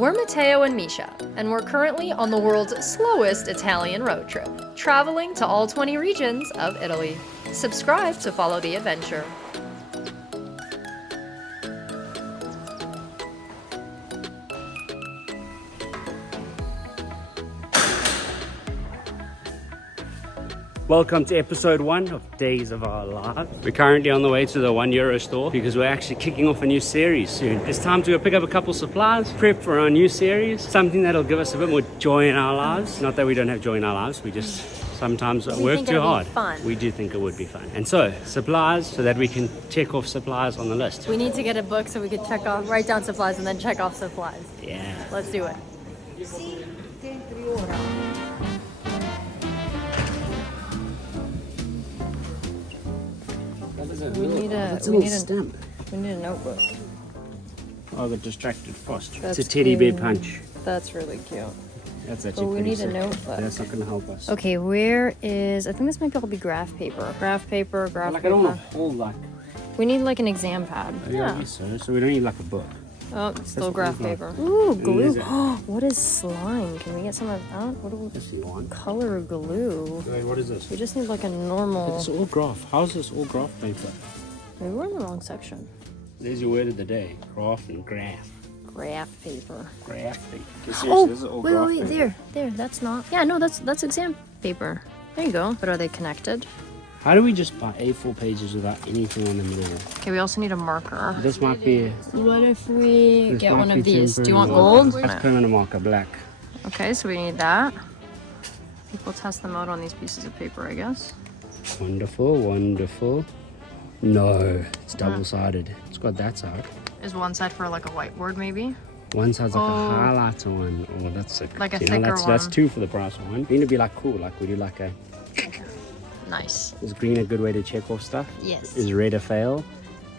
We're Matteo and Micha, and we're currently on the world's slowest Italian road trip, traveling to all 20 regions of Italy. Subscribe to follow the adventure. Welcome to episode 1 of Days of Our Lives. We're currently on the way to the €1 store because we're actually kicking off a new series soon. It's time to go pick up a couple supplies, prep for our new series, something that'll give us a bit more joy in our lives. Not that we don't have joy in our lives, we just sometimes work too hard. We do think it would be fun. And so, supplies so that we can check off supplies on the list. We need to get a book so we can write down supplies and then check off supplies. Yeah. Let's do it. We need a notebook. Oh, I got distracted fast. That's it's a teddy bear cute. punch. That's really cute. That's actually But we pretty need sick. a notebook. That's not going to help us. Okay, where is... I think this might be graph paper. Graph paper. I don't want to hold like... We need like an exam pad. Yeah. So we don't need like a book. Oh, still graph all paper. Ooh, glue. it? What is slime? Can we get some of that? What do we... Let's see one. Color glue. Wait, what is this? We just need like a normal... It's all graph. How's this all graph paper? Maybe we're in the wrong section. There's your word of the day. Graph and graph. Graph paper. Graph paper. Oh, this is all wait, graph wait, paper. there. That's not... Yeah, no, that's exam paper. There you go. But are they connected? How do we just buy A4 pages without anything in the middle? Okay, we also need a marker. This might be... What if we This get might one be of these? Do you want temporary. gold? It's permanent marker, black. Okay, so we need that. I think we'll test them out on these pieces of paper, I guess. Wonderful, wonderful. No, it's double-sided. It's got that side. Is one side for like a whiteboard, maybe? One side's like a highlighter one. Oh, that's sick. Like a You know, thicker that's one. 2 for the price of one. We need to be like cool, like we do like a... Nice. Is green a good way to check off stuff? Yes. Is red a fail?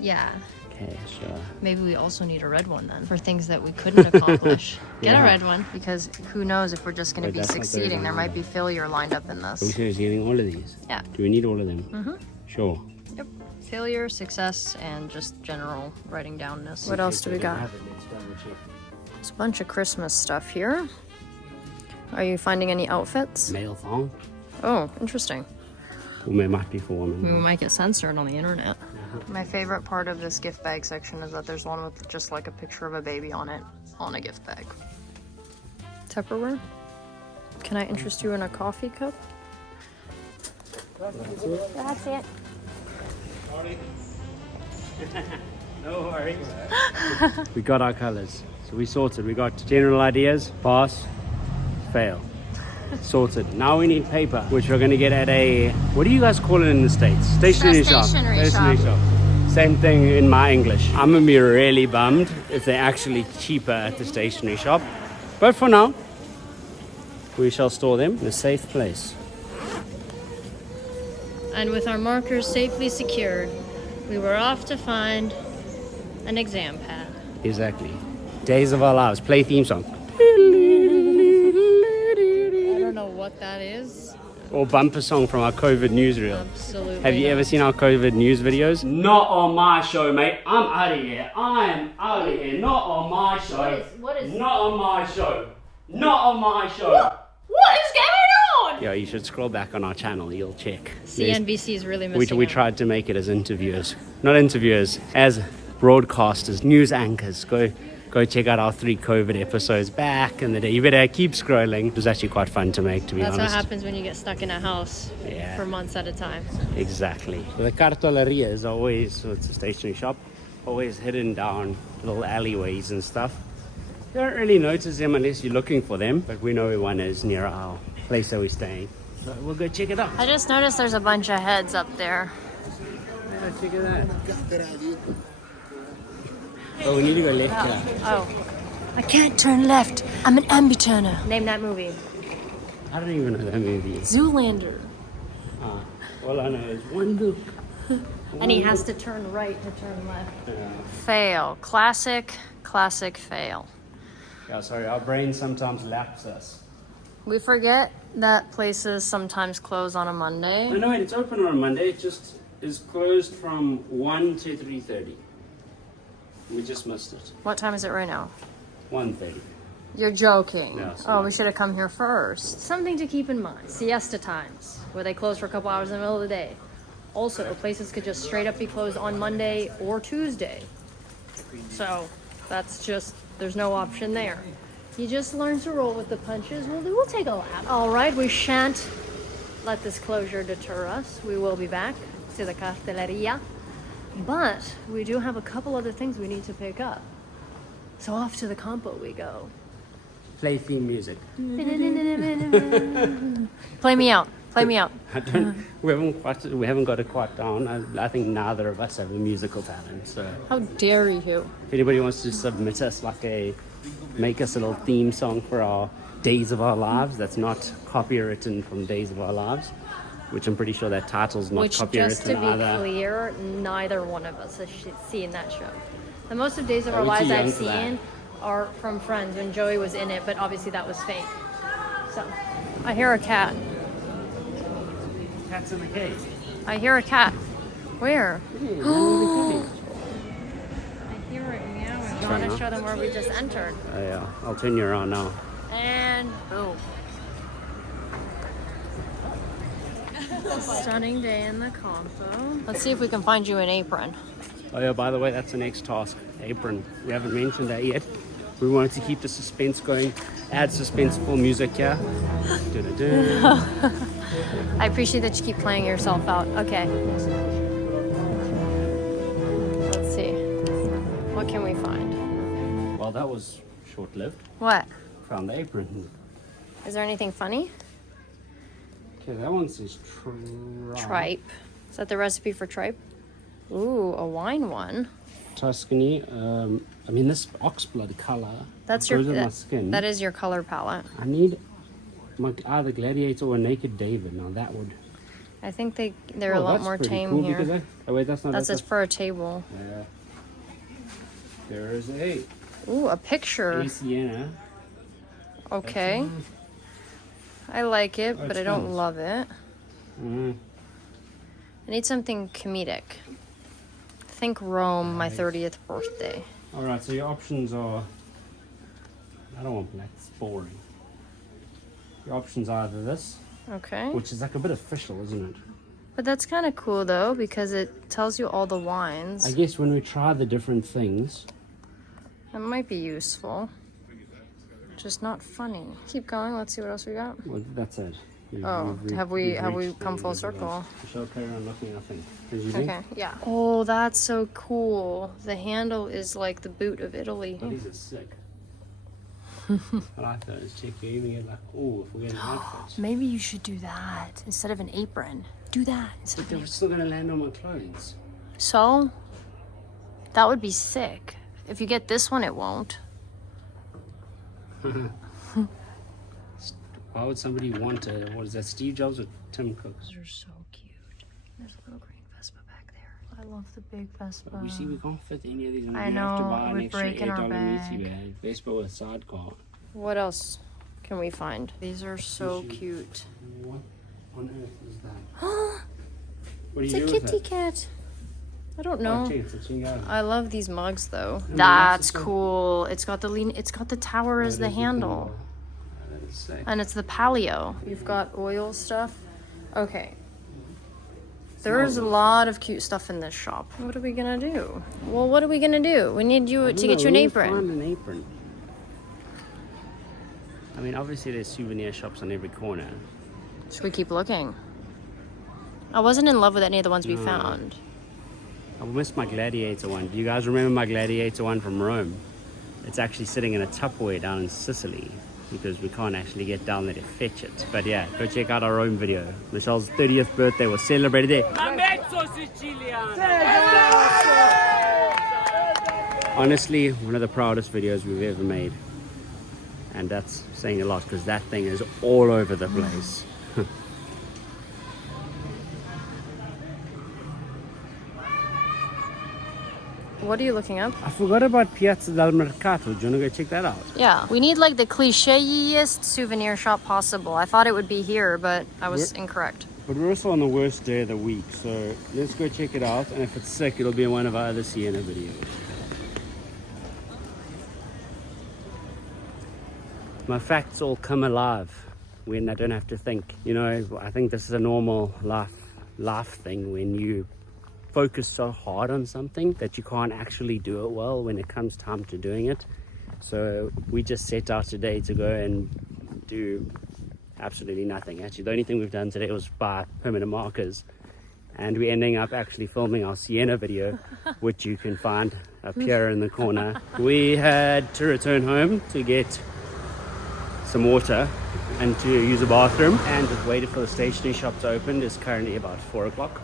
Yeah. Okay, sure. Maybe we also need a red one then for things that we couldn't accomplish. Get a Yeah. red one because who knows if we're just going to Wait, be that's not the succeeding. red There one. might be failure lined up in Are we this. seriously getting all of these? Yeah. Do we need all of them? Mm-hmm. Sure. Yep. Failure, success, and just general writing downness. What else do we got? Have it. Let's double check. There's a bunch of Christmas stuff here. Are you finding any outfits? Male thong? Oh, interesting. Or it might be for women. We might get censored on the internet. My favorite part of this gift bag section is that there's one with just like a picture of a baby on it on a gift bag. Tupperware? Can I interest you in a coffee cup? That's it. No worries. We got our colors. So we sorted. We got general ideas, pass, fail. Sorted. Now we need paper, which we're going to get at a... What do you guys call it in the States? Stationery shop. Stationery shop. Same thing in my English. I'm going to be really bummed if they're actually cheaper at the stationery shop. But for now, we shall store them in a safe place. And with our markers safely secured, we were off to find an exam pad. Exactly. Days of Our Lives. Play theme song. I don't know what that is. Or bumper song from our COVID newsreel. Absolutely. Have you ever seen our COVID news videos? Not on my show, mate. I'm out of here. I'm out of here. Not on my show. What is Not on my show. Not on my show. What is going on? Yeah, you should scroll back on our channel. You'll check. CNBC is really missing We out. tried to make it as interviewers. Not interviewers, as broadcasters, news anchors. Go check out our 3 COVID episodes back in the day. You better keep scrolling. It was actually quite fun to make, to be That's honest. what happens when you get stuck in a house for months at a time. Exactly. The cartoleria is always, so it's a stationery shop, always hidden down little alleyways and stuff. You don't really notice them unless you're looking for them, but we know where one is near our place that we're staying. So we'll go check it out. I just noticed there's a bunch of heads up there. Yeah, check it out. Oh, we need to go left here. Oh. I can't turn left. I'm an ambi-turner. Name that movie. I don't even know that movie. Zoolander. All I know is one look. And he has to turn right to turn left. Fail. Classic fail. Yeah, sorry, our brain sometimes laps us. We forget that places sometimes close on a Monday. No, wait, it's open on a Monday. It just is closed from 1 to 3:30. We just missed it. What time is it right now? 1:30. You're joking. No, it's Oh, not. we should have come here first. Something to keep in mind. Siesta times, where they close for a couple hours in the middle of the day. Also, places could just straight up be closed on Monday or Tuesday. So, that's just, there's no option there. You just learn to roll with the punches. We'll take a lap. All right, we shan't let this closure deter us. We will be back to the Castelleria. But we do have a couple other things we need to pick up. So off to the campo we go. Play theme music. Play me out. Play me out. I don't. We haven't got it quite down. I think neither of us have a musical talent. So How dare you? if anybody wants to submit us make us a little theme song for our Days of Our Lives, that's not copywritten from Days of Our Lives, which I'm pretty sure that title's not Which, just to copywritten be either. clear, neither one of us has seen that show. The most of Days of Yeah, Our we're too Lives young I've for that. seen are from Friends when Joey was in it, but obviously that was fake. So, I hear a cat. Cats in the cage. I hear a cat. Where? Yeah, in the cage. I hear it meowing. You Turn want to on. show them where we just entered? Oh, yeah, I'll turn you around now. And boom. Stunning day in the campo. Let's see if we can find you an apron. Oh yeah, by the way, that's the next task. Apron. We haven't mentioned that yet. We wanted to keep the suspense going. Add suspenseful music here. Du-du-du. I appreciate that you keep playing yourself out. Okay. Let's see. What can we find? Well, that was short-lived. What? Found the apron. Is there anything funny? Okay, that one says Tripe. Is that the recipe for tripe? Ooh, a wine one. Tuscany. I mean, this oxblood color. That's your. goes with my skin. That is your color palette. I need either Gladiator or Naked David. Now that would. I think they're a lot that's more pretty tame cool here. because oh wait, that's not. That's it. just for a table. Yeah. There is a Ooh, a picture. Siena. Okay. I like it, Oh, but it's I don't nice. love it. Mm. I need something comedic. Think Rome, my 30th birthday. All right, so your options are. I don't want black. It's boring. Your options are either this, Okay. which is like a bit official, isn't it? But that's kind of cool though, because it tells you all the wines. I guess when we try the different things. That might be useful. Just not funny. Keep going. Let's see what else we got. Well, that's it. Oh, have we come full circle? We shall carry on looking, I think. Did you think? Okay. Yeah. Oh, that's so cool. The handle is like the boot of Italy. Oh, these are sick. I like those. Check, you even get like, oh, if we're getting outfits. Maybe you should do that instead of an apron. Do that instead But of they're still going to land on my clothes. So, that would be sick. If you get this one, it won't. Why would somebody want to? What is that, Steve Jobs or Tim Cook? Those are so cute. There's a little green Vespa back there. I love the big Vespa. We see we can't fit any of these in. I We have to know, buy we're an extra breaking our $8 bag. meaty bag. Vespa with sidecar. What else can we find? These are so cute. What on earth is that? What do It's you a do with kitty it? cat. I don't Oh, know. check, it's a chingo. I love these mugs though. that's That's so- cool. It's got the tower as the handle. That is sick. And it's the palio. You've got oil stuff. Okay. There's a lot of cute stuff in this shop. What are we gonna do? Well, what are we gonna do? We need you to get you an apron. Find an apron. I mean, obviously there's souvenir shops on every corner. Should we keep looking? I wasn't in love with any of the ones we found. I missed my Gladiator one. Do you guys remember my Gladiator one from Rome? It's actually sitting in a Tupperware down in Sicily because we can't actually get down there to fetch it. But yeah, go check out our Rome video. Michelle's 30th birthday was celebrated there. Honestly, one of the proudest videos we've ever made. And that's saying a lot because that thing is all over the place. What are you looking up? I forgot about Piazza del Mercato. Do you want to go check that out? Yeah, we need like the cliche-iest souvenir shop possible. I thought it would be here, but I was incorrect. But we're also on the worst day of the week, so let's go check it out. And if it's sick, it'll be in one of our other Siena videos. my facts all come alive when I don't have to think. You know, I think this is a normal life thing when you focus so hard on something that you can't actually do it well when it comes time to doing it. So we just set out today to go and do absolutely nothing. Actually, the only thing we've done today was buy permanent markers, and we're ending up actually filming our Siena video, which you can find up here in the corner. We had to return home to get some water and to use a bathroom, and just waited for the stationery shop to open. It's currently about 4 o'clock.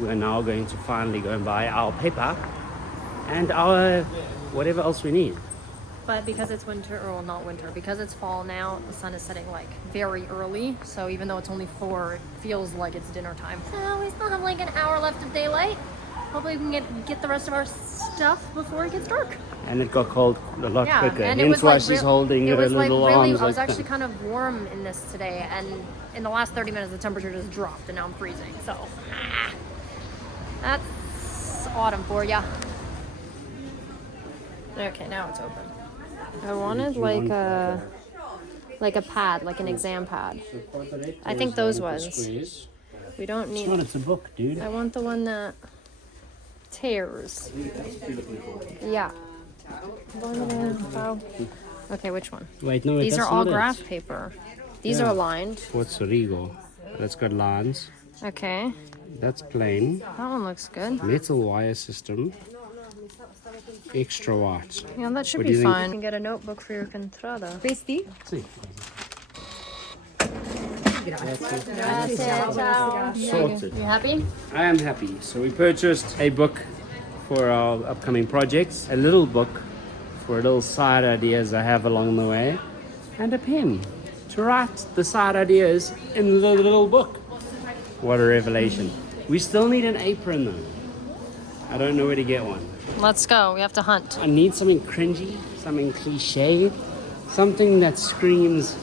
We're now going to finally go and buy our paper and our whatever else we need. But because it's winter, or not winter, because it's fall now, the sun is setting like very early. So even though it's only 4, it feels like it's dinner time. So we still have like an hour left of daylight. Hopefully we can get the rest of our stuff before it gets dark. And it got cold a lot quicker. And Hence why she's holding her little arms. I was actually kind of warm in this today, and in the last 30 minutes the temperature just dropped, and now I'm freezing. So that's autumn for ya. Okay, now it's open. I wanted like a pad, like an exam pad. I think those ones. We don't need. It's a book, dude. I want the one that tears. Yeah. Okay, which one? Wait, no. These are all graph paper. These are lined. What's Rigo? That's got lines. Okay. That's plain. That one looks good. Metal wire system. Extra white. Yeah, that should What do be you fine. You can get a notebook for your contrada. Questi? See. Sorted. You happy? I am happy. So we purchased a book for our upcoming projects, a little book for little side ideas I have along the way, and a pen to write the side ideas in the little book. What a revelation. We still need an apron though. I don't know where to get one. Let's go. We have to hunt. I need something cringy, something cliche, something that screams,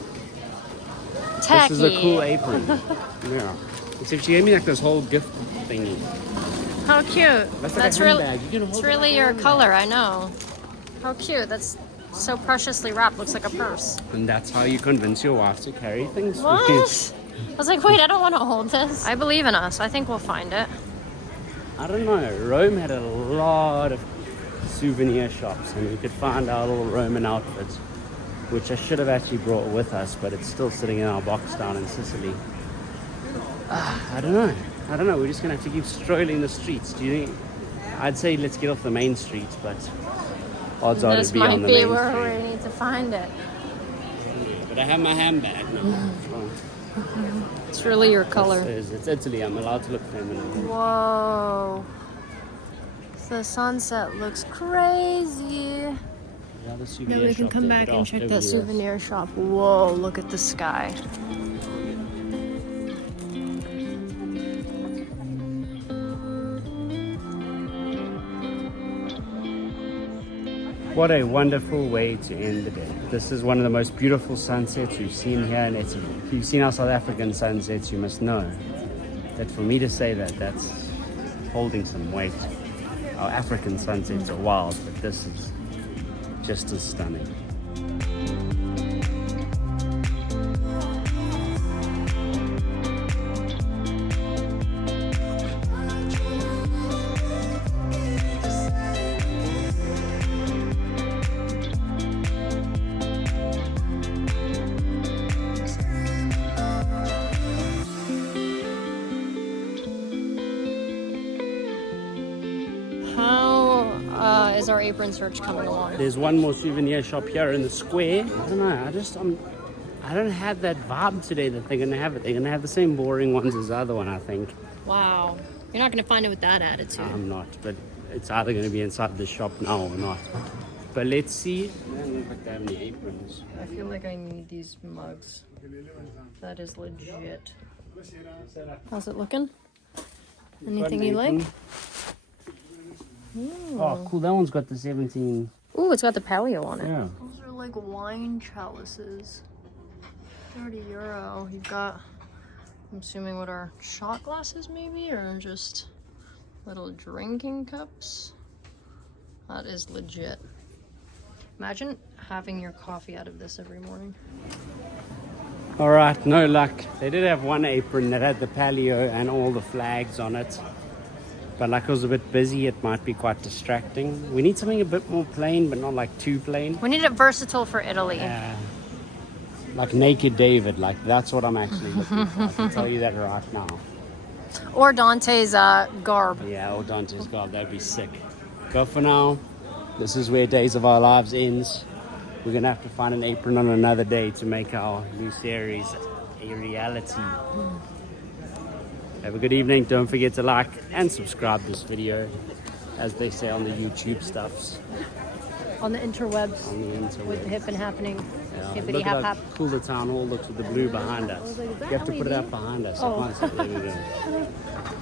Tacky. this is a cool apron. Yeah. Except she gave me like this whole gift thingy. How cute. That's like That's a really, handbag. You can hold it's it really in your hand. color, I know. How cute. That's so preciously wrapped. Looks like a purse. And that's how you convince your wife to carry things for What? you. I was like, wait, I don't want to hold this. I believe in us. I think we'll find it. I don't know. Rome had a lot of souvenir shops, and we could find our little Roman outfit, which I should have actually brought with us, but it's still sitting in our box down in Sicily. I don't know. We're just gonna have to keep strolling the streets. Do you think? I'd say let's get off the main street, but odds are This to be on might the be main where street. we need to find it. But I have my handbag now. It's really your color. It's Italy. I'm allowed to look feminine. Whoa. The sunset looks crazy. Yeah, the Now souvenir we can shop come there, back but and after check that we, souvenir shop. Whoa, look at the sky. What a wonderful way to end the day. This is one of the most beautiful sunsets we've seen here in Italy. If you've seen our South African sunsets, you must know that for me to say that, that's holding some weight. Our African sunsets are wild, but this is just as stunning. How is our apron search coming along? There's one more souvenir shop here in the square. I don't know, I don't have that vibe today that they're gonna have it. They're gonna have the same boring ones as the other one, I think. Wow. You're not going to find it with that attitude. I'm not, but it's either gonna be inside the shop now or not. But let's see. They don't look like they have any aprons. I feel like I need these mugs. That is legit. How's it looking? Anything you like? Oh, cool. That one's got the 17. Ooh, it's got the paleo on it. Yeah. Those are like wine chalices. 30 euro. You've got, I'm assuming, what are shot glasses maybe, or just little drinking cups? That is legit. Imagine having your coffee out of this every morning. All right, no luck. They did have one apron that had the palio and all the flags on it. But like I was a bit busy, it might be quite distracting. We need something a bit more plain, but not like too plain. We need it versatile for Italy. Like Naked David, like that's what I'm actually looking for. I can tell you that right now. Or Dante's garb. Yeah, or Dante's garb, that'd be sick. But for now, this is where Days of Our Lives ends. We're gonna have to find an apron on another day to make our new series a reality. Have a good evening. Don't forget to like and subscribe this video, as they say on the YouTube stuffs. On the interwebs. On the interwebs. With the hip and happening. Yeah. Hippity Look hap at how hap. cool the town hall looks with the blue behind us. Like, is that You have to put it LED? up behind us. Oh. I can't see it. There we go.